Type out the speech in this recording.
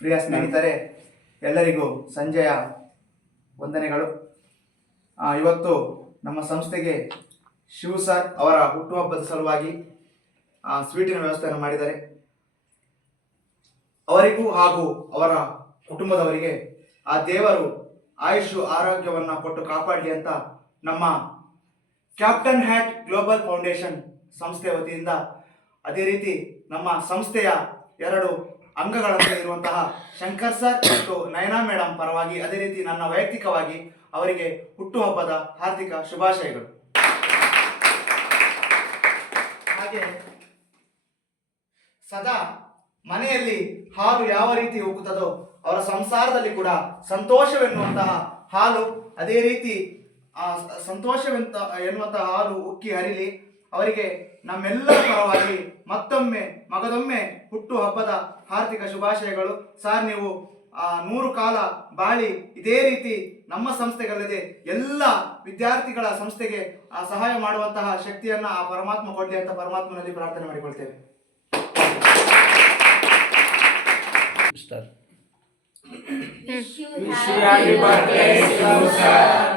ಪ್ರಿಯ ಸ್ನೇಹಿತರೆ, ಎಲ್ಲರಿಗೂ ಸಂಜೆಯ ವಂದನೆಗಳು. ಇವತ್ತು ನಮ್ಮ ಸಂಸ್ಥೆಗೆ ಶಿವ ಸರ್ ಅವರ ಹುಟ್ಟುಹಬ್ಬದ ಸಲುವಾಗಿ ಸ್ವೀಟಿನ ವ್ಯವಸ್ಥೆಯನ್ನು ಮಾಡಿದ್ದಾರೆ. ಅವರಿಗೂ ಹಾಗೂ ಅವರ ಕುಟುಂಬದವರಿಗೆ ಆ ದೇವರು ಆಯುಷು ಆರೋಗ್ಯವನ್ನು ಕೊಟ್ಟು ಕಾಪಾಡಲಿ ಅಂತ ನಮ್ಮ ಕ್ಯಾಪ್ಟನ್ ಹ್ಯಾಟ್ ಗ್ಲೋಬಲ್ ಫೌಂಡೇಶನ್ ಸಂಸ್ಥೆ ವತಿಯಿಂದ, ಅದೇ ರೀತಿ ನಮ್ಮ ಸಂಸ್ಥೆಯ 2 ಅಂಗಗಳನ್ನು ಇರುವಂತಹ ಶಂಕರ್ ಸರ್ ಮತ್ತು ನಯನಾ ಮೇಡಮ್ ಪರವಾಗಿ, ಅದೇ ರೀತಿ ನನ್ನ ವೈಯಕ್ತಿಕವಾಗಿ ಅವರಿಗೆ ಹುಟ್ಟುಹಬ್ಬದ ಹಾರ್ದಿಕ ಶುಭಾಶಯಗಳು. ಹಾಗೆ ಸದಾ ಮನೆಯಲ್ಲಿ ಹಾಲು ಯಾವ ರೀತಿ ಉಕ್ಕುತ್ತದೋ ಅವರ ಸಂಸಾರದಲ್ಲಿ ಕೂಡ ಸಂತೋಷವೆನ್ನುವಂತಹ ಹಾಲು, ಅದೇ ರೀತಿ ಎನ್ನುವಂತಹ ಹಾಲು ಉಕ್ಕಿ ಹರಿಲಿ. ಅವರಿಗೆ ನಮ್ಮೆಲ್ಲರ ಪರವಾಗಿ ಮತ್ತೊಮ್ಮೆ ಮಗದೊಮ್ಮೆ ಹುಟ್ಟು ಹಬ್ಬದ ಹಾರ್ದಿಕ ಶುಭಾಶಯಗಳು. ಸರ್, ನೀವು 100 ಕಾಲ ಬಾಳಿ ಇದೇ ರೀತಿ ನಮ್ಮ ಸಂಸ್ಥೆಗಳಲ್ಲದೆ ಎಲ್ಲ ವಿದ್ಯಾರ್ಥಿಗಳ ಸಂಸ್ಥೆಗೆ ಸಹಾಯ ಮಾಡುವಂತಹ ಶಕ್ತಿಯನ್ನ ಆ ಪರಮಾತ್ಮ ಕೊಡಲಿ ಅಂತ ಪರಮಾತ್ಮನಲ್ಲಿ ಪ್ರಾರ್ಥನೆ ಮಾಡಿಕೊಳ್ತೇವೆ. Wish you happy birthday, Sir.